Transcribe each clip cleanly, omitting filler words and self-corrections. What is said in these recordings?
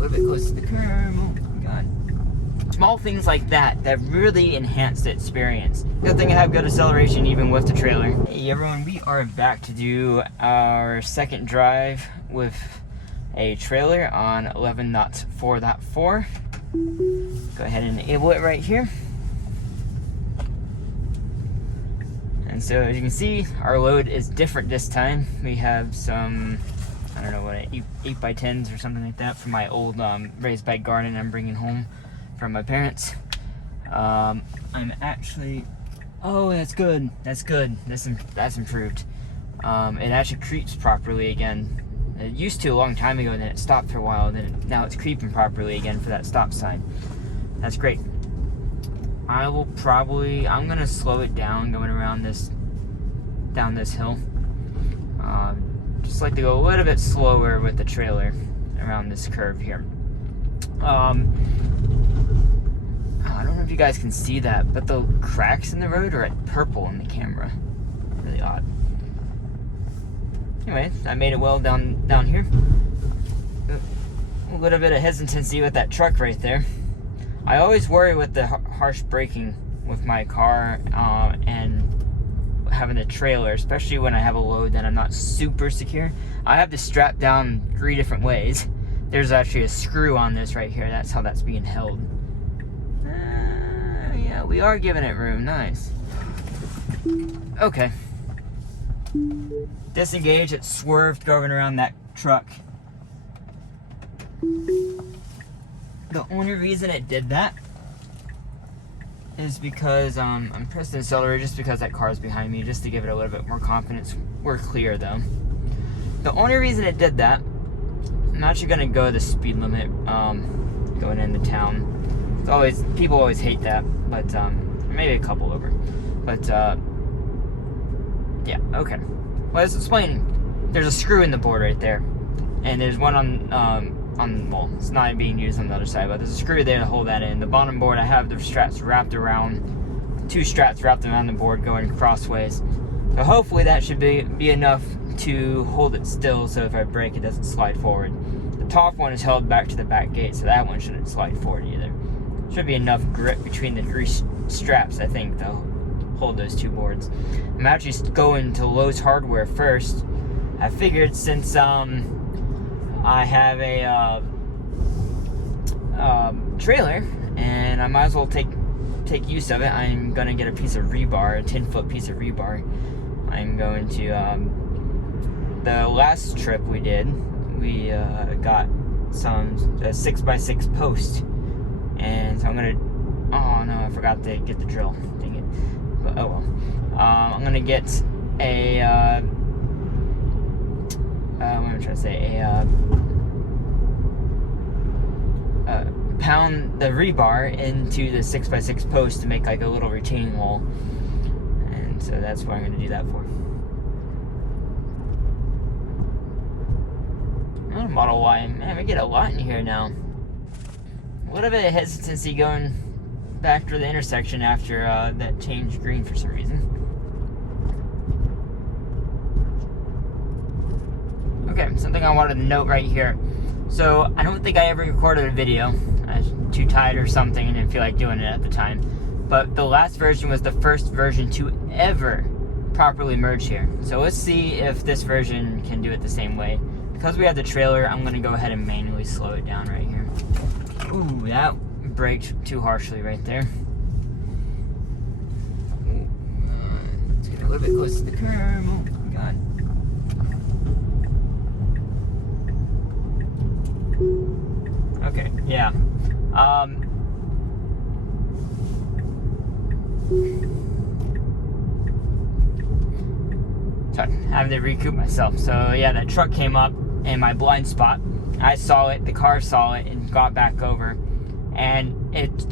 little bit close to the curb. Oh my god. Small things like that that really enhance the experience. Good thing I have good acceleration even with the trailer. Hey everyone, we are back to do our second drive with a trailer on 11.4.4. Go ahead and enable it right here. And so as you can see, our load is different this time. We have some, I don't know what, 8x10s or something like that from my old raised bed garden I'm bringing home from my parents. I'm actually, oh, that's good. That's improved. It actually creeps properly again. It used to a long time ago, and then it stopped for a while, and then now it's creeping properly again for that stop sign. That's great. I'm gonna slow it down going around down this hill. Just like to go a little bit slower with the trailer around this curve here. I don't know if you guys can see that, but the cracks in the road are at purple in the camera. Really odd. Anyway, I made it well down here. A little bit of hesitancy with that truck right there. I always worry with the harsh braking with my car and having a trailer, especially when I have a load that I'm not super secure. I have this strapped down 3 different ways. There's actually a screw on this right here. That's how that's being held. Yeah, we are giving it room. Nice. Okay. Disengage. It swerved going around that truck. The only reason it did that is because I'm pressing the accelerator just because that car is behind me, just to give it a little bit more confidence. We're clear though. The only reason it did that, I'm actually gonna go the speed limit going into town. It's always, people always hate that, but maybe a couple over. But yeah, okay. Well, let's explain. There's a screw in the board right there, and there's one well, it's not being used on the other side, but there's a screw there to hold that in. The bottom board, I have the straps wrapped around, 2 straps wrapped around the board going crossways. So hopefully that should be enough to hold it still, so if I break it doesn't slide forward. The top one is held back to the back gate, so that one shouldn't slide forward either. Should be enough grip between the 3 straps, I think, to hold those 2 boards. I'm actually going to Lowe's Hardware first. I figured since I have a trailer, and I might as well take use of it. I'm gonna get a piece of rebar, a 10-foot piece of rebar. I'm going to, the last trip we did, we got some 6x6 post, and so I'm gonna, oh no, I forgot to get the drill, dang it, but oh well. I'm gonna get a, what am I trying to say, pound the rebar into the 6x6 post to make like a little retaining wall, and so that's what I'm going to do that for. Oh, Model Y, man, we get a lot in here now. A little bit of hesitancy going back to the intersection after that changed green for some reason. Okay, something I wanted to note right here. So, I don't think I ever recorded a video. I was too tired or something and didn't feel like doing it at the time. But the last version was the first version to ever properly merge here. So let's see if this version can do it the same way. Because we have the trailer, I'm going to go ahead and manually slow it down right here. Ooh, that braked too harshly right there. Let's get a little bit closer to the curb. Oh my god. Okay, yeah. Sorry, having to recoup myself. So yeah, that truck came up in my blind spot. I saw it, the car saw it, and got back over. And it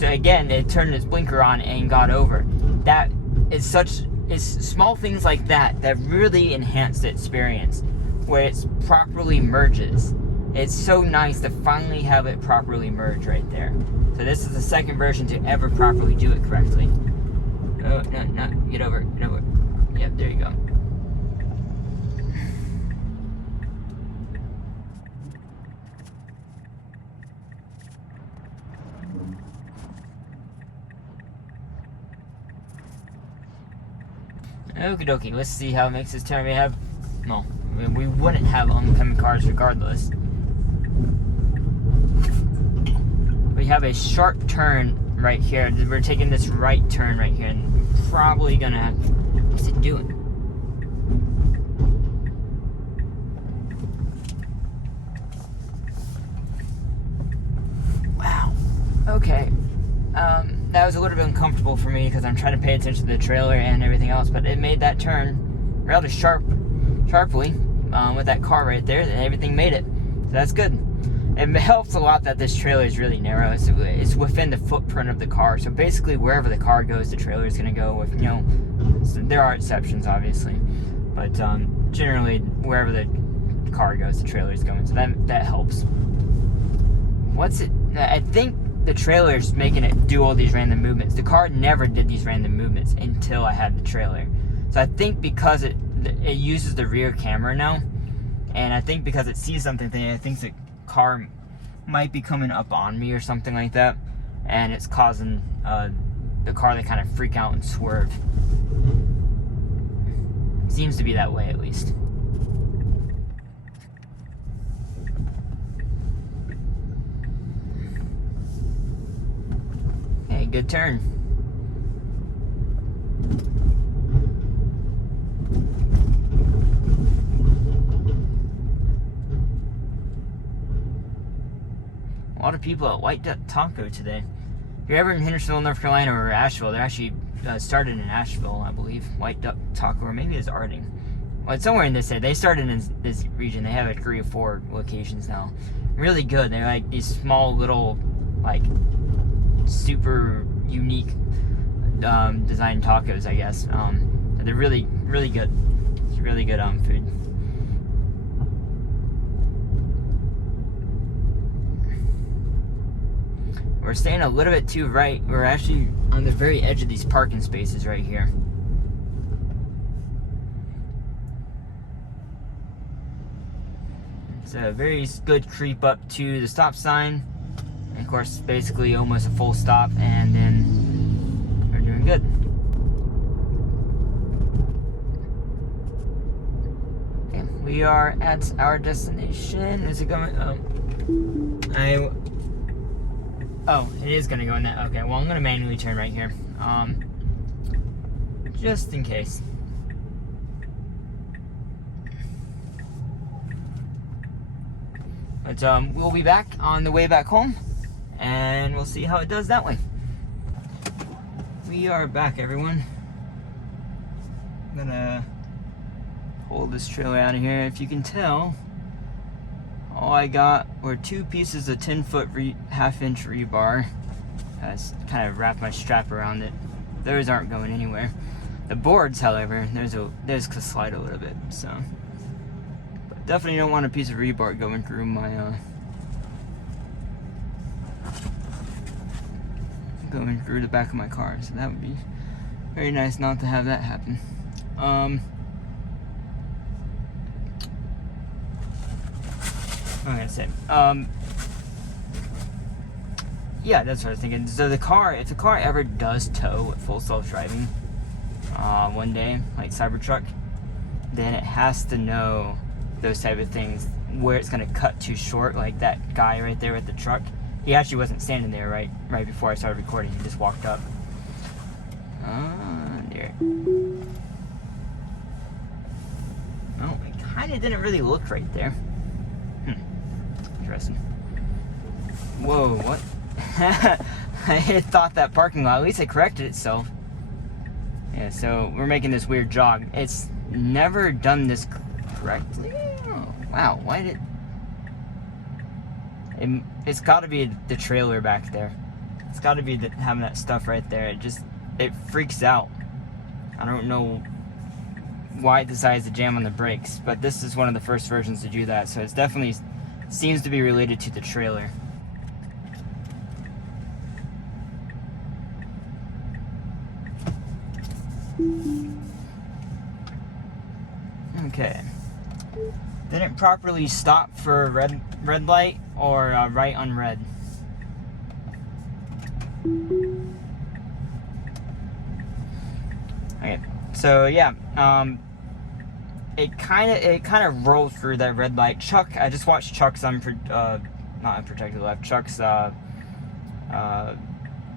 turned its blinker on and got over. That is it's small things like that that really enhance the experience, where it properly merges. It's so nice to finally have it properly merge right there. So this is the second version to ever properly do it correctly. Oh, no, get over. Yep, there you go. Okie dokie, let's see how it makes this turn. We wouldn't have oncoming cars regardless. We have a sharp turn right here. We're taking this right turn right here and probably gonna have... What's it doing? Wow. Okay. That was a little bit uncomfortable for me because I'm trying to pay attention to the trailer and everything else, but it made that turn rather sharply with that car right there, and everything made it. So that's good. It helps a lot that this trailer is really narrow. It's within the footprint of the car, so basically wherever the car goes, the trailer is going to go with, so there are exceptions obviously, but generally wherever the car goes, the trailer is going, so that helps. I think the trailer is making it do all these random movements. The car never did these random movements until I had the trailer. So I think because it uses the rear camera now, and I think because it sees something, I think the car might be coming up on me or something like that, and it's causing the car to kind of freak out and swerve. Seems to be that way, at least. Hey, good turn. A lot of people at White Duck Taco today. If you're ever in Hendersonville, North Carolina, or Asheville, they're actually started in Asheville, I believe. White Duck Taco, or maybe it's Arding. Well, it's somewhere in this area. They started in this region. They have like 3 or 4 locations now. Really good. They're like these small little, like, super unique design tacos, I guess. They're really, really good. It's really good food. We're staying a little bit too right. We're actually on the very edge of these parking spaces right here. It's a very good creep up to the stop sign. And of course, basically almost a full stop, and then we're doing good. Okay, we are at our destination. Is it going? Oh, it is going to go in that. Okay, well, I'm going to manually turn right here. Just in case. But we'll be back on the way back home, and we'll see how it does that way. We are back, everyone. I'm going to hold this trailer out of here. If you can tell, all I got were 2 pieces of 10-foot half-inch rebar. I kind of wrapped my strap around it. Those aren't going anywhere. The boards, however, those could slide a little bit. So, but definitely don't want a piece of rebar going through my going through the back of my car. So that would be very nice not to have that happen. I'm gonna say, yeah, that's what I was thinking. So if the car ever does tow at full self-driving one day, like Cybertruck, then it has to know those type of things, where it's gonna cut too short. Like that guy right there with the truck, he actually wasn't standing there right before I started recording. He just walked up. There. No, it kind of didn't really look right there. Interesting. Whoa, what? I thought that parking lot, at least it corrected itself. Yeah, so we're making this weird jog. It's never done this correctly. Oh, wow, why did it's got to be the trailer back there. It's got to be having that stuff right there. It freaks out. I don't know why it decides to jam on the brakes, but this is one of the first versions to do that, so it's definitely seems to be related to the trailer. Okay. Didn't properly stop for red light or right on red. Okay, So yeah, it kind of rolled through that red light. Chuck, I just watched Chuck's not unprotected left, Chuck's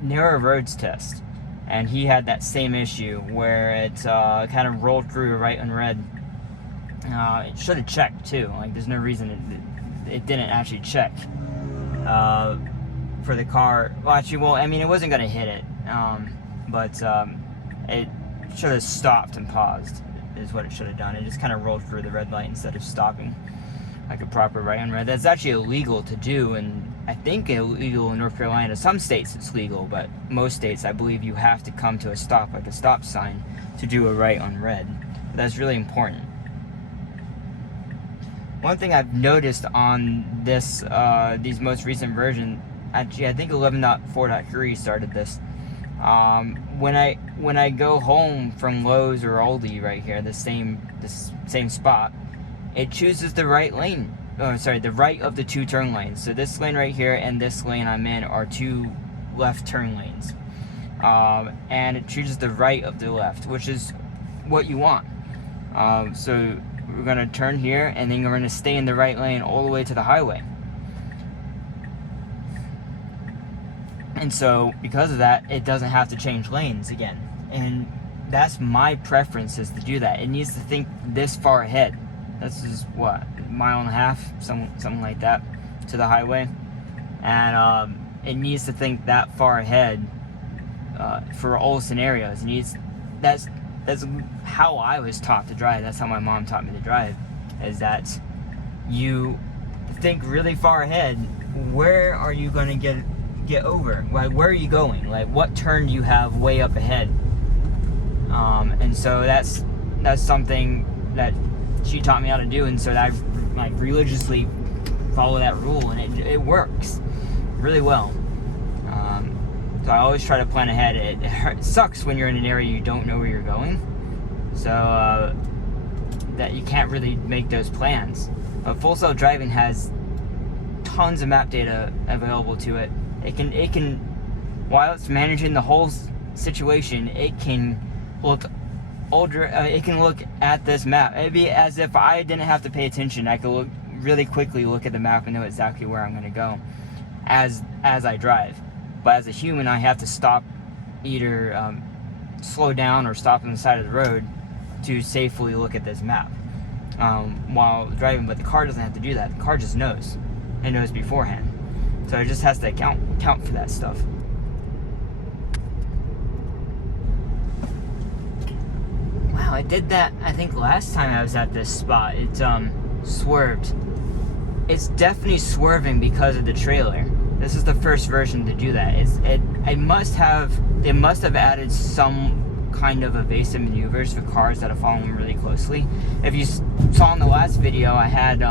narrow roads test, and he had that same issue where it kind of rolled through right on red. It should have checked too. Like, there's no reason it didn't actually check for the car. Well, actually, well, I mean, it wasn't going to hit it, but it should have stopped and paused is what it should have done. It just kind of rolled through the red light instead of stopping like a proper right on red. That's actually illegal to do, and I think illegal in North Carolina. Some states it's legal, but most states, I believe, you have to come to a stop, like a stop sign, to do a right on red. But that's really important. One thing I've noticed on this these most recent versions, actually I think 11.4.3 started this. When I go home from Lowe's or Aldi right here, the same spot, it chooses the right lane. Oh, sorry, the right of the two turn lanes. So this lane right here and this lane I'm in are two left turn lanes, and it chooses the right of the left, which is what you want. So we're gonna turn here, and then we're gonna stay in the right lane all the way to the highway. And so, because of that, it doesn't have to change lanes again. And that's my preference, is to do that. It needs to think this far ahead. This is what, a mile and a half, something like that, to the highway. And it needs to think that far ahead for all scenarios. That's how I was taught to drive. That's how my mom taught me to drive, is that you think really far ahead. Where are you going to get over? Like, where are you going? Like, what turn do you have way up ahead? And so that's something that she taught me how to do, and so that I like religiously follow that rule, and it works really well. So I always try to plan ahead. It sucks when you're in an area you don't know where you're going, so that you can't really make those plans. But Full Self Driving has tons of map data available to it. It can, while it's managing the whole situation, it can look older. It can look at this map. It'd be as if I didn't have to pay attention. I could really quickly look at the map and know exactly where I'm going to go as I drive. But as a human, I have to stop, either slow down or stop on the side of the road to safely look at this map while driving. But the car doesn't have to do that. The car just knows. It knows beforehand. So it just has to account for that stuff. Wow, I did that, I think, last time I was at this spot. It swerved. It's definitely swerving because of the trailer. This is the first version to do that. They must have added some kind of evasive maneuvers for cars that are following really closely. If you saw in the last video, I had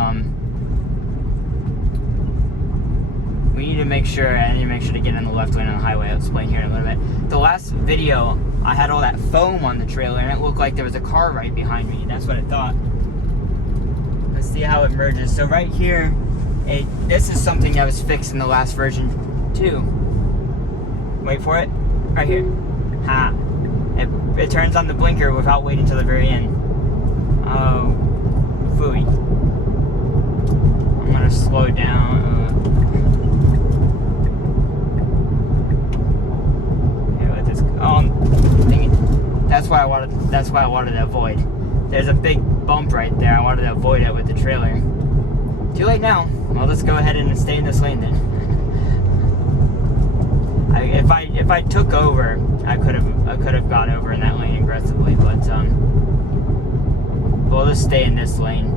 I need to make sure to get in the left lane on the highway. I'll explain here in a little bit. The last video, I had all that foam on the trailer, and it looked like there was a car right behind me. That's what I thought. Let's see how it merges. So right here, this is something that was fixed in the last version too. Wait for it. Right here. Ha. It turns on the blinker without waiting till the very end. Oh, phooey. I'm gonna slow down. Dang it. That's why I wanted to avoid. There's a big bump right there. I wanted to avoid it with the trailer. Too late now. Well, let's go ahead and stay in this lane then. If I took over, I could have gone over in that lane aggressively, but we'll just stay in this lane.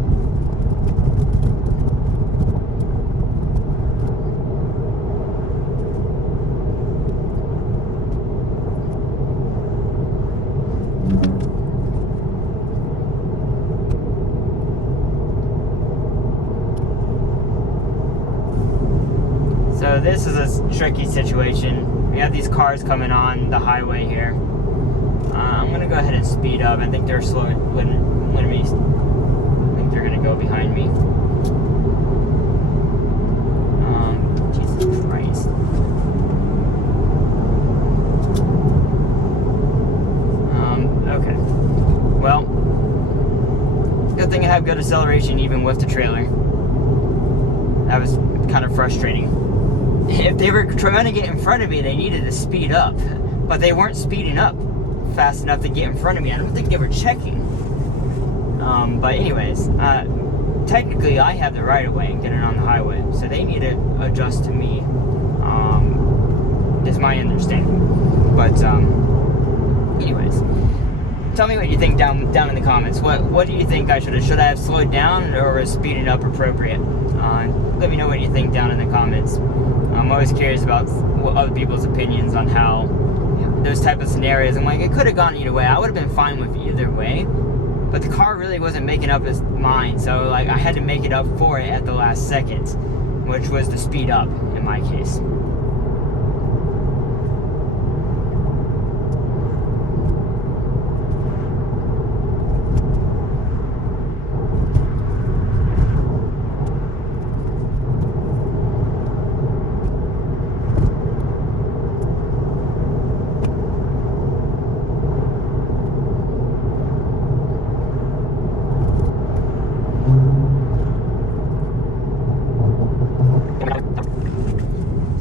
So this is a tricky situation. We have these cars coming on the highway here. I'm gonna go ahead and speed up. I think they're slow. I think they're gonna go behind me. Jesus Christ. Okay. have good acceleration even with the trailer. That was kind of frustrating. If they were trying to get in front of me, they needed to speed up. But they weren't speeding up fast enough to get in front of me. I don't think they were checking. But anyways, technically I have the right of way and getting on the highway. So they need to adjust to me. Is my understanding. But anyways, tell me what you think down in the comments. What do you think I should have slowed down, or was speeding up appropriate? Let me know what you think down in the comments. I'm always curious about what other people's opinions on how those type of scenarios. I'm like, it could have gone either way. I would have been fine with either way, but the car really wasn't making up its mind. So like, I had to make it up for it at the last second, which was the speed up in my case.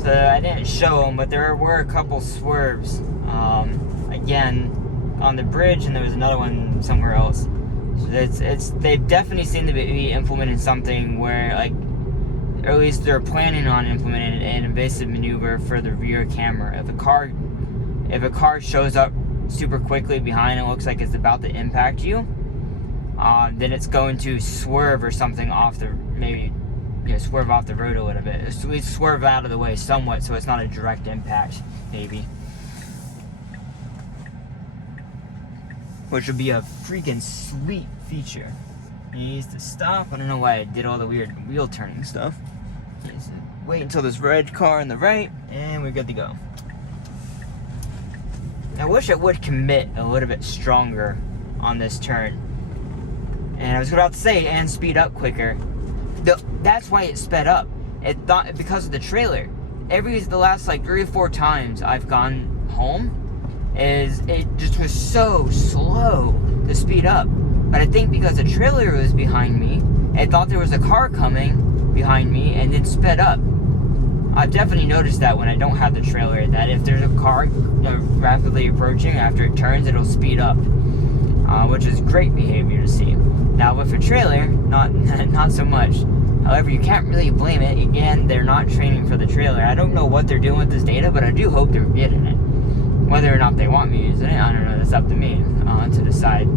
So I didn't show them, but there were a couple swerves. Again, on the bridge, and there was another one somewhere else. So they definitely seem to be implementing something where, like, or at least they're planning on implementing an invasive maneuver for the rear camera. If a car shows up super quickly behind and looks like it's about to impact you, then it's going to swerve or something off the, maybe, swerve off the road a little bit. At least swerve out of the way somewhat, so it's not a direct impact, maybe. Which would be a freaking sweet feature. He needs to stop. I don't know why I did all the weird wheel turning stuff. Wait until this red car on the right, and we're good to go. I wish it would commit a little bit stronger on this turn. And I was about to say, and speed up quicker. That's why it sped up. It thought, because of the trailer. The last like 3 or 4 times I've gone home, it just was so slow to speed up. But I think because the trailer was behind me, it thought there was a car coming behind me and then sped up. I've definitely noticed that when I don't have the trailer, that if there's a car rapidly approaching, after it turns, it'll speed up, which is great behavior to see. Now with a trailer, not so much. However, you can't really blame it. Again, they're not training for the trailer. I don't know what they're doing with this data, but I do hope they're getting it. Whether or not they want me using it, I don't know. That's up to me to decide.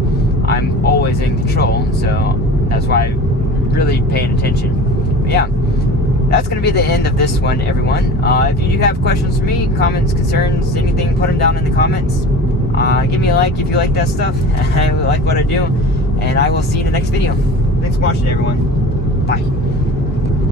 I'm always in control, so that's why I'm really paying attention. But yeah, that's going to be the end of this one, everyone. If you do have questions for me, comments, concerns, anything, put them down in the comments. Give me a like if you like that stuff. I like what I do. And I will see you in the next video. Thanks for watching, everyone. Bye.